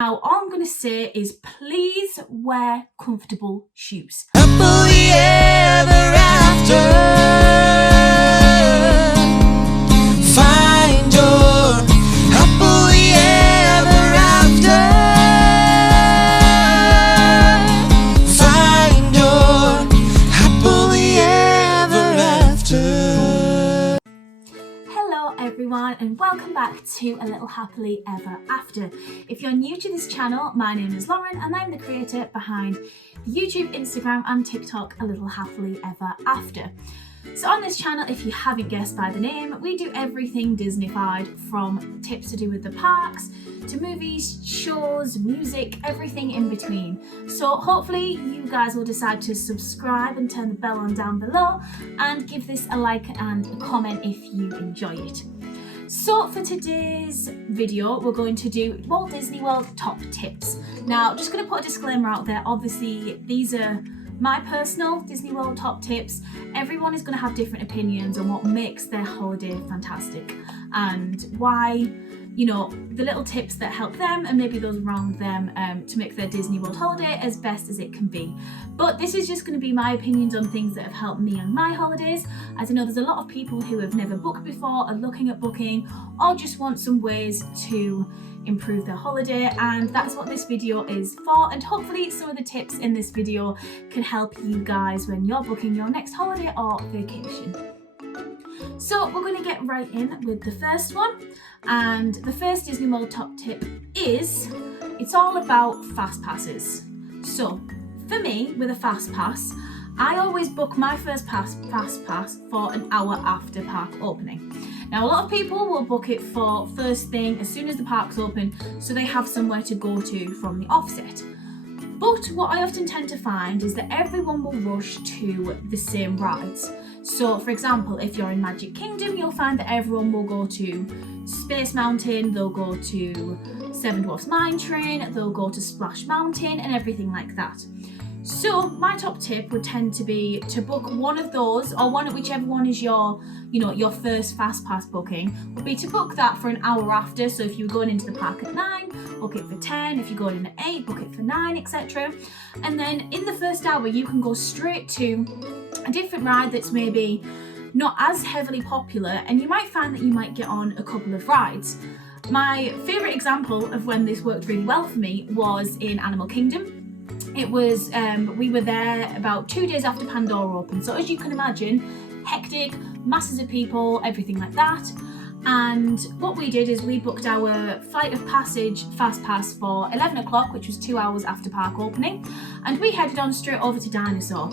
Now, all I'm going to say is please wear comfortable shoes. Happily ever after. Find your happily ever after. Find your happily ever after. Hello everyone and welcome back to A Little Happily Ever After. If you're new to this channel, my name is Lauren and I'm the creator behind the YouTube, Instagram and TikTok A Little Happily Ever After. So on this channel, if you haven't guessed by the name, we do everything Disneyfied, from tips to do with the parks, to movies, shows, music, everything in between. So hopefully you guys will decide to subscribe and turn the bell on down below and give this a like and a comment if you enjoy it. So for today's video, we're going to do Walt Disney World top tips. Now, just going to put a disclaimer out there. Obviously, these are my personal Disney World top tips. Everyone is going to have different opinions on what makes their holiday fantastic and why, you know, the little tips that help them and maybe those around them to make their Disney World holiday as best as it can be. But this is just going to be my opinions on things that have helped me on my holidays. As I know, there's a lot of people who have never booked before, are looking at booking, or just want some ways to improve their holiday, and that's what this video is for. And hopefully some of the tips in this video can help you guys when you're booking your next holiday or vacation. So we're going to get right in with the first one, and the first Disney World top tip is it's all about fast passes. So for me, with a fast pass, I always book my fast pass for an hour after park opening. Now, a lot of people will book it for first thing as soon as the park's open, so they have somewhere to go to from the offset. But what I often tend to find is that everyone will rush to the same rides. So for example, if you're in Magic Kingdom, you'll find that everyone will go to Space Mountain, they'll go to Seven Dwarfs Mine Train, they'll go to Splash Mountain and everything like that. So my top tip would tend to be to book one of those, or whichever one is your first fast pass booking, would be to book that for an hour after. So if you're going into the park at 9, book it for 10. If you're going in at 8, book it for 9, etc. And then in the first hour, you can go straight to a different ride that's maybe not as heavily popular, and you might find that you might get on a couple of rides. My favourite example of when this worked really well for me was in Animal Kingdom. It was, we were there about 2 days after Pandora opened. So as you can imagine, hectic, masses of people, everything like that. And what we did is we booked our Flight of Passage fast pass for 11 o'clock, which was 2 hours after park opening. And we headed on straight over to Dinosaur.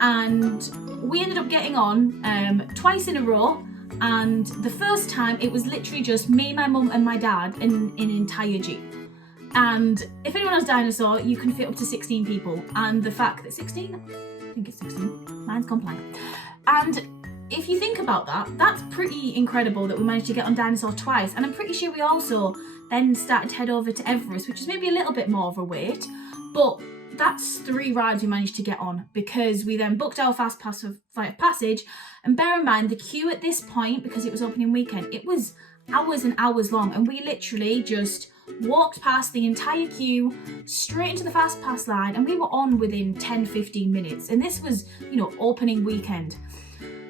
And we ended up getting on twice in a row. And the first time it was literally just me, my mum and my dad in an entire Jeep. And if anyone has Dinosaur, you can fit up to 16 people. And the fact that 16, I think it's 16, mine's gone blank. And if you think about that, that's pretty incredible that we managed to get on Dinosaur twice. And I'm pretty sure we also then started to head over to Everest, which is maybe a little bit more of a wait. But that's 3 rides we managed to get on, because we then booked our fast pass for Flight of Passage. And bear in mind, the queue at this point, because it was opening weekend, it was hours and hours long. And we literally just walked past the entire queue straight into the fast pass line, and we were on within 10-15 minutes. And this was, opening weekend.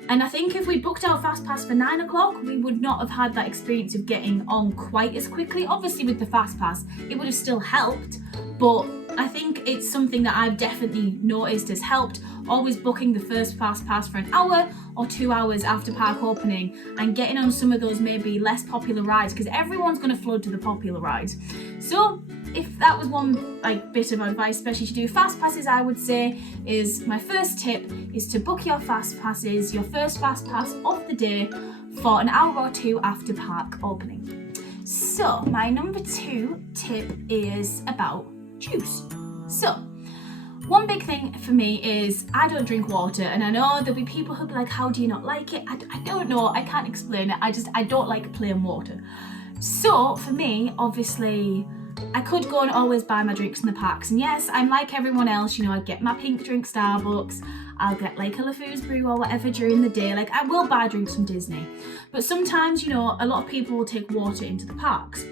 And I think if we booked our fast pass for 9 o'clock, we would not have had that experience of getting on quite as quickly. Obviously with the fast pass, it would have still helped, but I think it's something that I've definitely noticed has helped, always booking the first fast pass for an hour or 2 hours after park opening and getting on some of those maybe less popular rides, because everyone's going to flood to the popular rides. So if that was one bit of advice, especially to do fast passes, I would say is my first tip is to book your fast passes, your first fast pass of the day, for an hour or 2 after park opening. So my number 2 tip is about juice. So one big thing for me is I don't drink water, and I know there'll be people who'll be like, how do you not like it? I don't know, I can't explain it, I don't like plain water. So for me, obviously, I could go and always buy my drinks in the parks, and yes, I'm like everyone else, I get my pink drink Starbucks, I'll get like a LaFouse brew or whatever during the day, I will buy drinks from Disney. But sometimes, a lot of people will take water into the parks.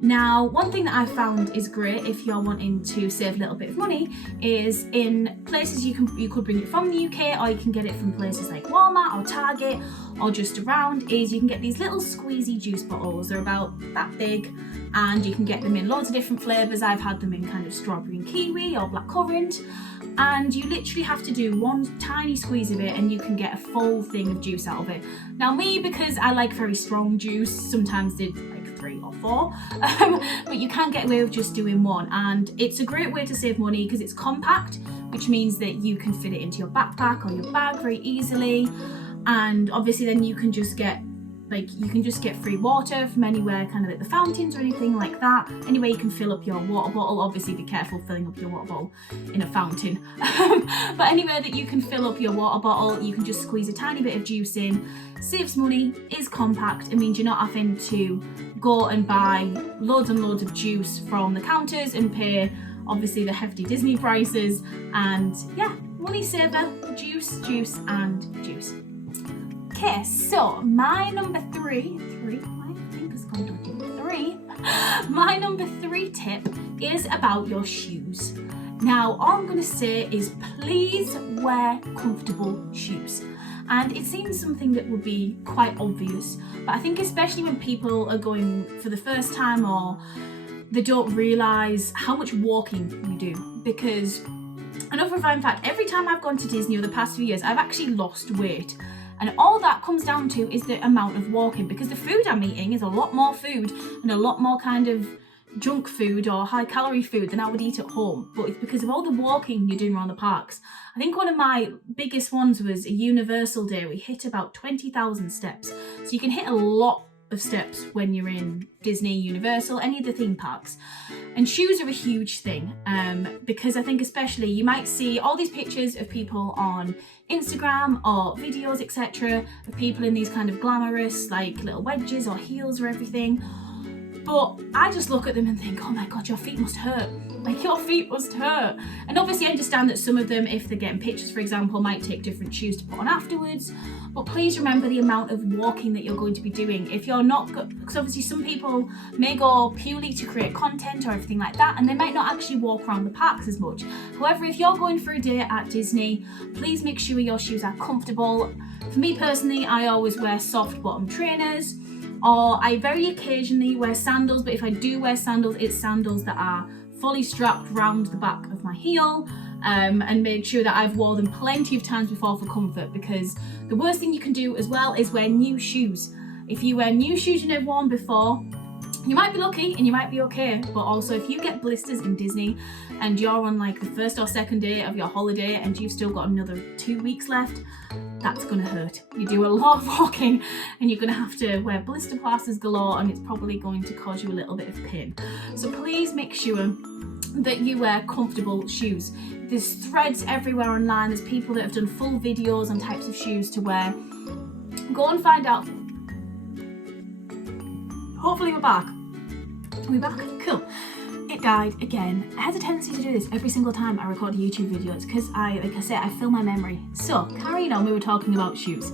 Now, one thing that I found is great if you're wanting to save a little bit of money is in places you could bring it from the UK, or you can get it from places like Walmart or Target or just around, is you can get these little squeezy juice bottles. They're about that big and you can get them in loads of different flavours. I've had them in kind of strawberry and kiwi or blackcurrant, and you literally have to do one tiny squeeze of it and you can get a full thing of juice out of it. Now me, because I like very strong juice, sometimes did like 3 or 4, but you can get away with just doing one, and it's a great way to save money because it's compact, which means that you can fit it into your backpack or your bag very easily. And obviously then you can just get free water from anywhere, kind of at the fountains or anything like that. Anyway, you can fill up your water bottle. Obviously be careful filling up your water bottle in a fountain. But anywhere that you can fill up your water bottle, you can just squeeze a tiny bit of juice in. Saves money, is compact. It means you're not having to go and buy loads and loads of juice from the counters and pay obviously the hefty Disney prices. And yeah, money saver, juice and juice. Okay, so my number three, my finger's going to do 3. My number 3 tip is about your shoes. Now, all I'm going to say is please wear comfortable shoes. And it seems something that would be quite obvious, but I think especially when people are going for the first time or they don't realise how much walking you do. Because I know for a fact, every time I've gone to Disney over the past few years, I've actually lost weight. And all that comes down to is the amount of walking, because the food I'm eating is a lot more food and a lot more kind of junk food or high calorie food than I would eat at home. But it's because of all the walking you're doing around the parks. I think one of my biggest ones was a Universal day. We hit about 20,000 steps. So you can hit a lot of steps when you're in Disney, Universal, any of the theme parks. And shoes are a huge thing, because I think especially you might see all these pictures of people on Instagram or videos, etc., of people in these kind of glamorous like little wedges or heels or everything. But I just look at them and think, oh my god, your feet must hurt. Like, your feet must hurt. And obviously I understand that some of them, if they're getting pictures, for example, might take different shoes to put on afterwards. But please remember the amount of walking that you're going to be doing. If you're not, because obviously some people may go purely to create content or everything like that, and they might not actually walk around the parks as much. However, if you're going for a day at Disney, please make sure your shoes are comfortable. For me personally, I always wear soft bottom trainers, or I very occasionally wear sandals, but if I do wear sandals, it's sandals that are fully strapped round the back of my heel, and made sure that I've worn them plenty of times before for comfort, because the worst thing you can do as well is wear new shoes. If you wear new shoes you've never worn before, you might be lucky and you might be okay, but also if you get blisters in Disney and you're on like the first or second day of your holiday and you've still got another 2 weeks left, that's gonna hurt. You do a lot of walking and you're gonna have to wear blister plasters galore, and it's probably going to cause you a little bit of pain. So please make sure that you wear comfortable shoes. There's threads everywhere online. There's people that have done full videos on types of shoes to wear. Go and find out. Hopefully we're back. Are we back? Cool. It died again. I have a tendency to do this every single time I record a YouTube video. It's because like I said, I fill my memory. So carrying on, we were talking about shoes.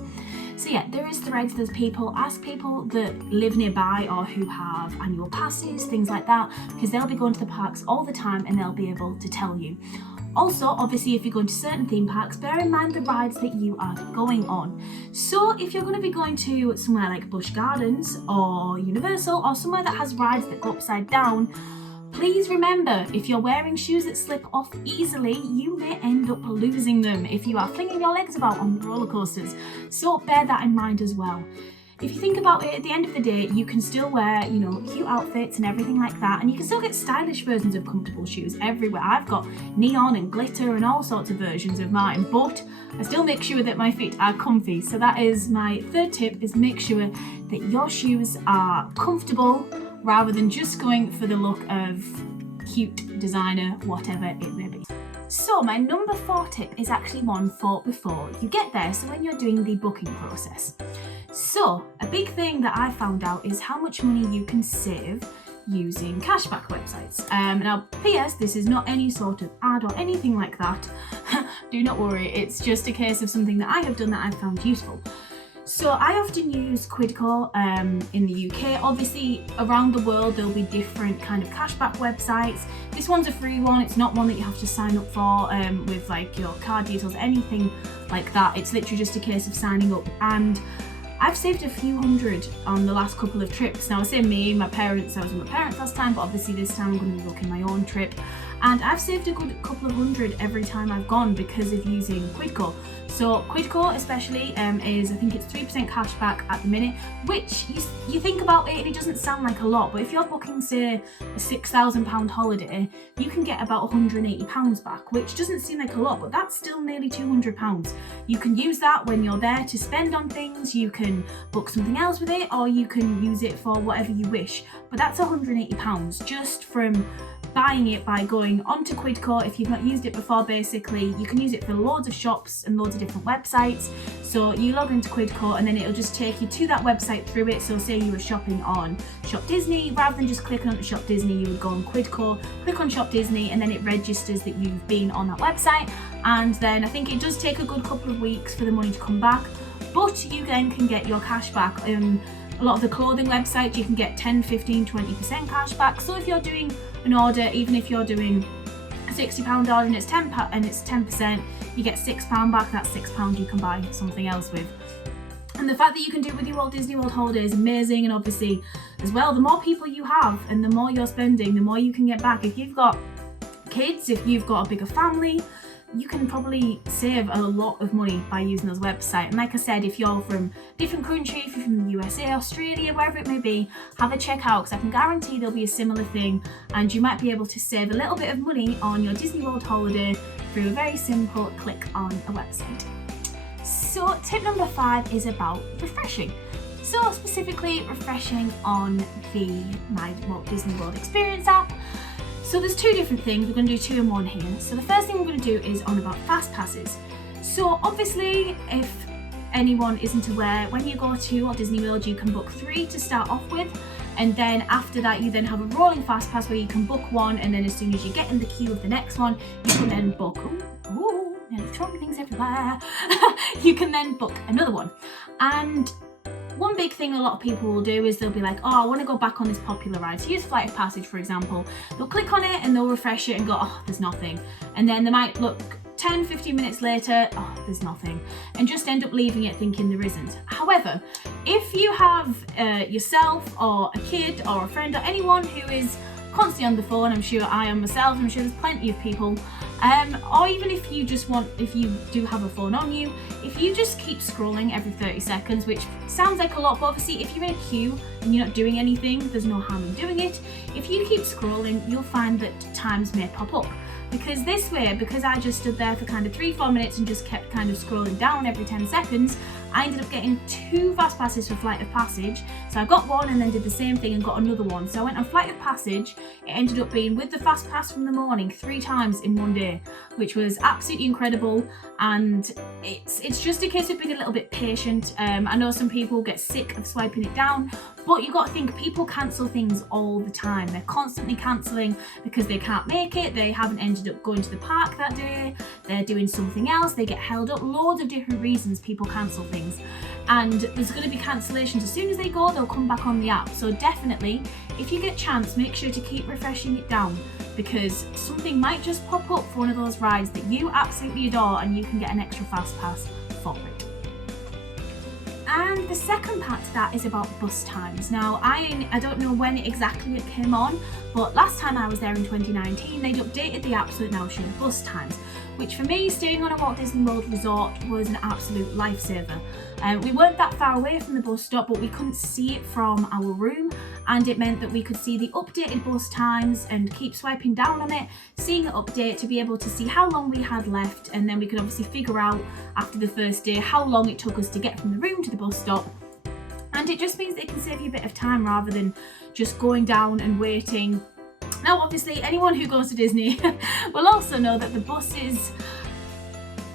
So yeah, there is threads. There's people, ask people that live nearby or who have annual passes, things like that, because they'll be going to the parks all the time and they'll be able to tell you. Also, obviously, if you're going to certain theme parks, bear in mind the rides that you are going on. So if you're going to be going to somewhere like Busch Gardens or Universal or somewhere that has rides that go upside down, please remember, if you're wearing shoes that slip off easily, you may end up losing them if you are flinging your legs about on roller coasters. So bear that in mind as well. If you think about it, at the end of the day, you can still wear, cute outfits and everything like that, and you can still get stylish versions of comfortable shoes everywhere. I've got neon and glitter and all sorts of versions of mine, but I still make sure that my feet are comfy. So that is my 3rd tip, is make sure that your shoes are comfortable rather than just going for the look of cute, designer, whatever it may be. So my number 4 tip is actually one for before you get there, so when you're doing the booking process. So a big thing that I found out is how much money you can save using cashback websites. Now, P.S. this is not any sort of ad or anything like that. Do not worry, it's just a case of something that I have done that I've found useful. So I often use Quidco in the UK. Obviously around the world there'll be different kind of cashback websites. This one's a free one. It's not one that you have to sign up for with like your card details, anything like that. It's literally just a case of signing up, and I've saved a few hundred on the last couple of trips. Now I say me, my parents, I was with my parents last time, but obviously this time I'm going to be booking my own trip. And I've saved a good couple of hundred every time I've gone because of using Quidco. So Quidco especially is, I think it's 3% cashback at the minute, which you think about it and it doesn't sound like a lot, but if you're booking say a £6,000 holiday, you can get about £180 back, which doesn't seem like a lot, but that's still nearly £200. You can use that when you're there to spend on things, you can book something else with it, or you can use it for whatever you wish. But that's £180 just from buying it by going onto Quidco. If you've not used it before, basically you can use it for loads of shops and loads of different websites. So you log into Quidco and then it'll just take you to that website through it. So say you were shopping on Shop Disney, rather than just clicking on Shop Disney, you would go on Quidco, click on Shop Disney, and then it registers that you've been on that website. And then I think it does take a good couple of weeks for the money to come back, but you then can get your cash back. A lot of the clothing websites you can get 10, 15, 20% cash back. So if you're doing an order, even if you're doing a £60 order and it's 10%, you get £6 back. That's £6 you can buy something else with. And the fact that you can do it with your Walt Disney World holiday is amazing. And obviously as well, the more people you have and the more you're spending, the more you can get back. If you've got kids, if you've got a bigger family, you can probably save a lot of money by using those websites. And like I said, if you're from a different country, if you're from the USA, Australia, wherever it may be, have a check out, because I can guarantee there'll be a similar thing and you might be able to save a little bit of money on your Disney World holiday through a very simple click on a website. So tip number 5 is about refreshing. So specifically refreshing on the My Walt Disney World Experience app. So there's two different things. We're going to do 2 in 1 here. So the first thing we're going to do is on about fast passes. So obviously, if anyone isn't aware, when you go to Walt Disney World, you can book 3 to start off with, and then after that you then have a rolling fast pass where you can book 1, and then as soon as you get in the queue of the next one, you can then book. Nearly throwing things everywhere. You can then book another one. And one big thing a lot of people will do is they'll be like, oh, I want to go back on this popular ride. So use Flight of Passage, for example. They'll click on it and they'll refresh it and go, oh, there's nothing. And then they might look 10, 15 minutes later, oh, there's nothing. And just end up leaving it thinking there isn't. However, if you have yourself or a kid or a friend or anyone who is constantly on the phone, I'm sure I am myself, I'm sure there's plenty of people, or even if you do have a phone on you, if you just keep scrolling every 30 seconds, which sounds like a lot, but obviously if you're in a queue and you're not doing anything, there's no harm in doing it. If you keep scrolling, you'll find that times may pop up. Because this way, because I just stood there for kind of 3-4 minutes and just kept kind of scrolling down every 10 seconds, I ended up getting 2 fast passes for Flight of Passage. So I got one and then did the same thing and got another one. So I went on Flight of Passage. It ended up being with the fast pass from the morning 3 times in one day, which was absolutely incredible. And it's just a case of being a little bit patient. I know some people get sick of swiping it down, but you got to think, people cancel things all the time. They're constantly cancelling because they can't make it, they haven't ended up going to the park that day, they're doing something else, they get held up, loads of different reasons people cancel things. And there's going to be cancellations. As soon as they go, they'll come back on the app. So definitely, if you get a chance, make sure to keep refreshing it down, because something might just pop up for one of those rides that you absolutely adore and you can get an extra fast pass for it. And the second part to that is about bus times. Now, I don't know when exactly it came on, but last time I was there in 2019, they'd updated the app so it now showed bus times, which for me, staying on a Walt Disney World resort was an absolute lifesaver. We weren't that far away from the bus stop, but we couldn't see it from our room, and it meant that we could see the updated bus times and keep swiping down on it, seeing it update to be able to see how long we had left, and then we could obviously figure out after the first day how long it took us to get from the room to the bus stop. And it just means that it can save you a bit of time rather than just going down and waiting. Now, obviously, anyone who goes to Disney will also know that the buses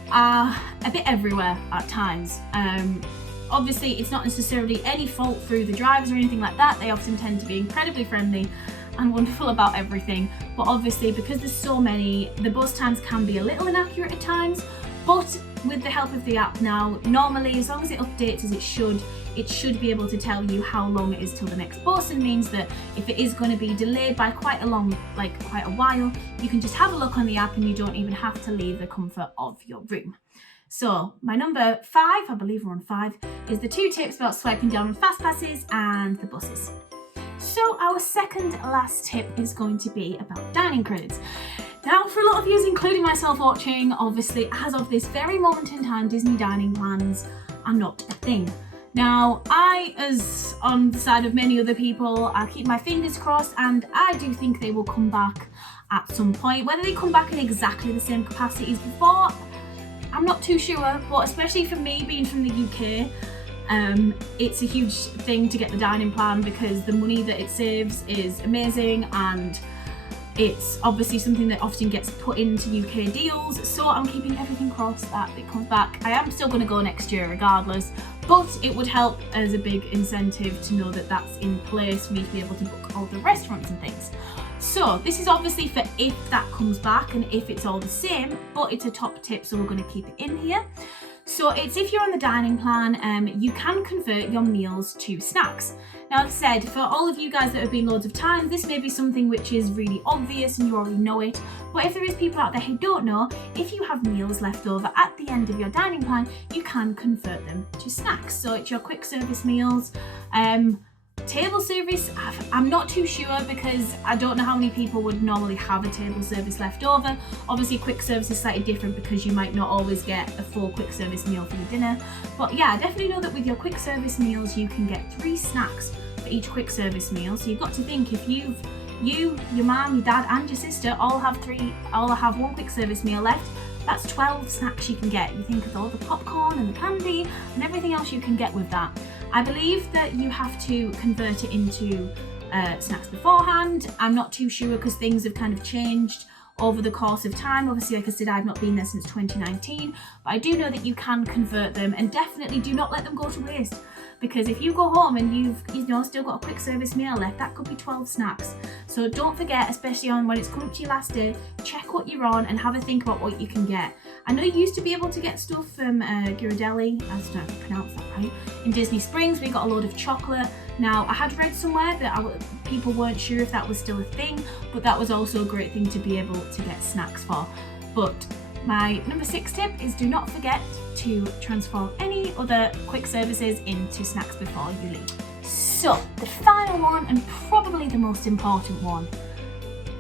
are a bit everywhere at times. Obviously, it's not necessarily any fault through the drivers or anything like that. They often tend to be incredibly friendly and wonderful about everything. But obviously, because there's so many, the bus times can be a little inaccurate at times. But with the help of the app now, normally as long as it updates as it should be able to tell you how long it is till the next bus, and means that if it is going to be delayed by quite a while, you can just have a look on the app and you don't even have to leave the comfort of your room. So my number 5, I believe we're on 5, is the 2 tips about swiping down on fast passes and the buses. So our second last tip is going to be about dining credits. Now, for a lot of you, including myself watching, obviously as of this very moment in time, Disney dining plans are not a thing. Now, I, as on the side of many other people, I keep my fingers crossed, and I do think they will come back at some point. Whether they come back in exactly the same capacity as before, I'm not too sure, but especially for me being from the UK, it's a huge thing to get the dining plan because the money that it saves is amazing, and it's obviously something that often gets put into UK deals, so I'm keeping everything crossed that it comes back. I am still going to go next year regardless, but it would help as a big incentive to know that that's in place for me to be able to book all the restaurants and things. So this is obviously for if that comes back and if it's all the same, but it's a top tip, so we're going to keep it in here. So it's if you're on the dining plan, you can convert your meals to snacks. Now, like I said, for all of you guys that have been loads of times, this may be something which is really obvious and you already know it, but if there is people out there who don't know, if you have meals left over at the end of your dining plan, you can convert them to snacks. So it's your quick service meals. Table service, I'm not too sure because I don't know how many people would normally have a table service left over. Obviously quick service is slightly different because you might not always get a full quick service meal for your dinner. But yeah, I definitely know that with your quick service meals you can get 3 snacks for each quick service meal. So you've got to think, if you, your mum, your dad and your sister all have 1 quick service meal left, that's 12 snacks you can get. You think of all the popcorn and the candy and everything else you can get with that. I believe that you have to convert it into snacks beforehand. I'm not too sure because things have kind of changed over the course of time. Obviously, like I said, I've not been there since 2019, but I do know that you can convert them, and definitely do not let them go to waste. Because if you go home and you've still got a quick service meal left, that could be 12 snacks. So don't forget, especially on when it's coming to your last day, check what you're on and have a think about what you can get. I know you used to be able to get stuff from Ghirardelli, I don't know if I pronounced that right. In Disney Springs, we got a load of chocolate. Now, I had read somewhere that people weren't sure if that was still a thing, but that was also a great thing to be able to get snacks for. But my number 6 tip is do not forget to transform any other quick services into snacks before you leave. So the final one, and probably the most important one,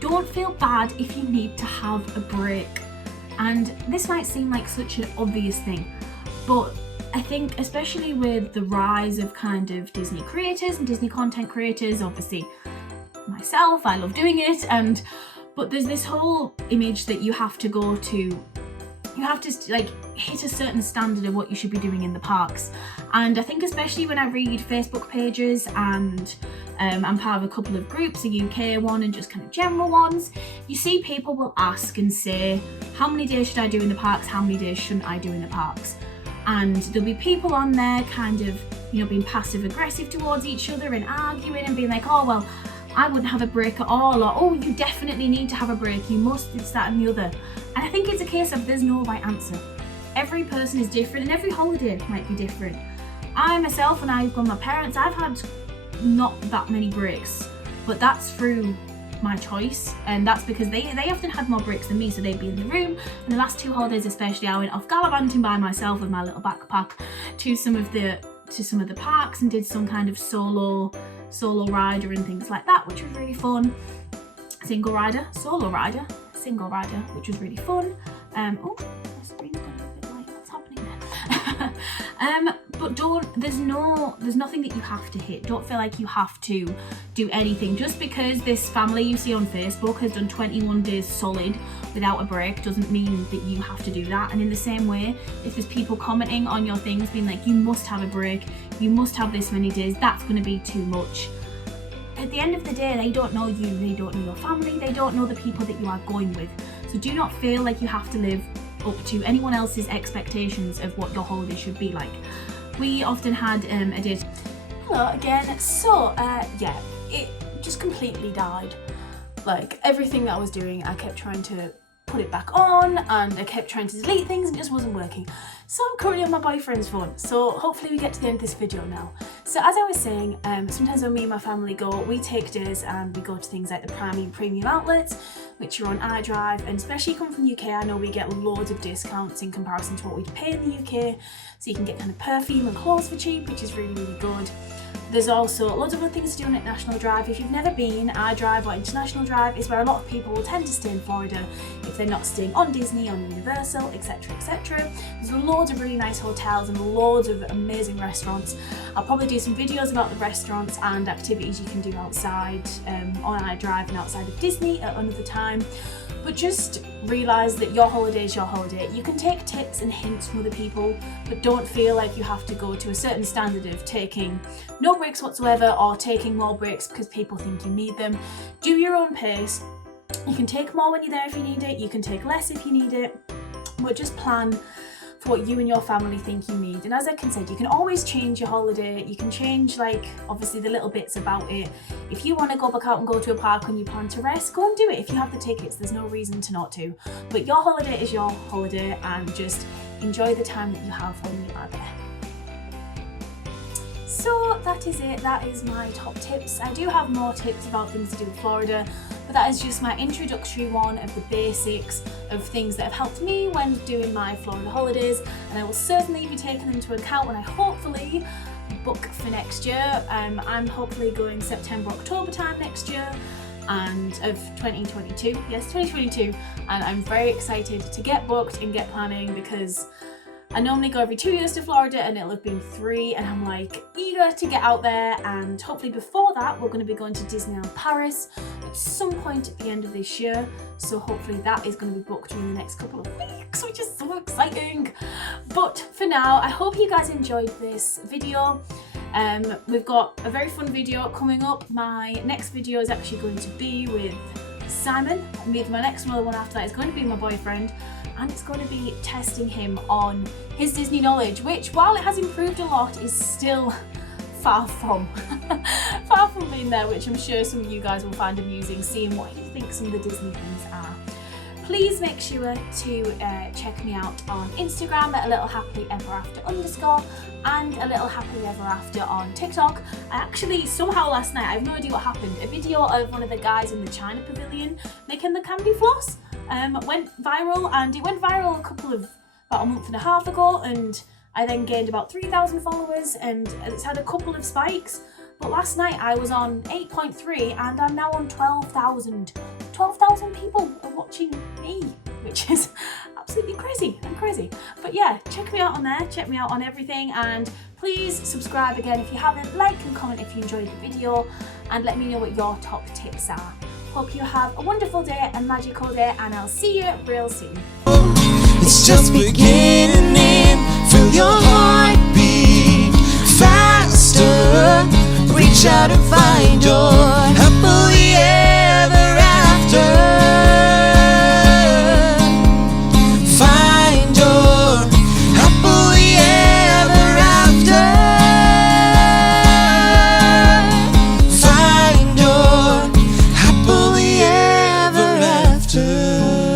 don't feel bad if you need to have a break. And this might seem like such an obvious thing, but I think especially with the rise of kind of Disney creators and Disney content creators, obviously myself, I love doing it, but there's this whole image that you have to like hit a certain standard of what you should be doing in the parks. And I think especially when I read Facebook pages, and I'm part of a couple of groups, a UK one and just kind of general ones, you see people will ask and say, how many days should I do in the parks? How many days shouldn't I do in the parks? And there'll be people on there kind of, being passive aggressive towards each other and arguing and being like, oh, well, I wouldn't have a break at all, or oh, you definitely need to have a break, you must, it's that and the other. And I think it's a case of there's no right answer. Every person is different and every holiday might be different. I myself, when I've gone with my parents, I've had not that many breaks, but that's through my choice, and that's because they often had more breaks than me, so they'd be in the room. And the last 2 holidays especially, I went off gallivanting by myself with my little backpack to some of the parks and did some kind of solo rider and things like that, which was really fun. Solo rider, which was really fun. Oh, my screen's gone a bit light. What's happening there? But there's nothing that you have to hit. Don't feel like you have to do anything. Just because this family you see on Facebook has done 21 days solid without a break doesn't mean that you have to do that. And in the same way, if there's people commenting on your things being like, you must have a break, you must have this many days, that's going to be too much. At the end of the day, they don't know you, they don't know your family, they don't know the people that you are going with. So do not feel like you have to live up to anyone else's expectations of what your holiday should be like. We often had a day. Hello again. So yeah, it just completely died. Like everything that I was doing, I kept trying to put it back on, and I kept trying to delete things and it just wasn't working. So I'm currently on my boyfriend's phone, so hopefully we get to the end of this video now. So as I was saying, sometimes when me and my family go, we take days and we go to things like the premium outlets, which are on iDrive, and especially coming from the UK, I know we get loads of discounts in comparison to what we'd pay in the UK, so you can get kind of perfume and clothes for cheap, which is really, really good. There's also loads of other things to do on International Drive. If you've never been, iDrive or International Drive is where a lot of people will tend to stay in Florida if they're not staying on Disney, on Universal, etc, etc. There's loads of really nice hotels and loads of amazing restaurants. I'll probably do some videos about the restaurants and activities you can do outside on iDrive and outside of Disney at another time. But just realise that your holiday is your holiday. You can take tips and hints from other people, but don't feel like you have to go to a certain standard of taking no breaks whatsoever or taking more breaks because people think you need them. Do your own pace. You can take more when you're there if you need it, you can take less if you need it, but just plan for what you and your family think you need. And as I said, you can always change your holiday. You can change, like, obviously the little bits about it. If you want to go back out and go to a park and you plan to rest, go and do it. If you have the tickets, there's no reason to not to. But your holiday is your holiday, and just enjoy the time that you have when you are there. So that is it. That is my top tips. I do have more tips about things to do in Florida, but that is just my introductory one of the basics of things that have helped me when doing my Florida holidays, and I will certainly be taking them into account when I hopefully book for next year. I'm hopefully going September, October time next year, and of 2022. Yes, 2022, and I'm very excited to get booked and get planning because I normally go every 2 years to Florida and it'll have been 3, and I'm like eager to get out there. And hopefully before that we're going to be going to Disneyland Paris at some point at the end of this year, so hopefully that is going to be booked in the next couple of weeks, which is so exciting. But for now, I hope you guys enjoyed this video. We've got a very fun video coming up. My next video is actually going to be with Simon, and maybe my next one after that is going to be my boyfriend, and it's going to be testing him on his Disney knowledge, which, while it has improved a lot, is still far from being there, which I'm sure some of you guys will find amusing, seeing what he thinks some of the Disney things are. Please make sure to check me out on Instagram at @littlehappilyeverafter_ and @littlehappilyeverafter on TikTok. I actually, somehow last night, I have no idea what happened, a video of one of the guys in the China pavilion making the candy floss went viral, and it went viral about a month and a half ago, and I then gained about 3,000 followers, and it's had a couple of spikes. But last night I was on 8.3 and I'm now on 12,000. 12,000 people are watching me, which is absolutely crazy. I'm crazy. But yeah, check me out on there, check me out on everything, and please subscribe again if you haven't, like and comment if you enjoyed the video, and let me know what your top tips are. Hope you have a wonderful day, a magical day, and I'll see you real soon. It's just beginning. Feel your heartbeat faster. Reach out and find your happily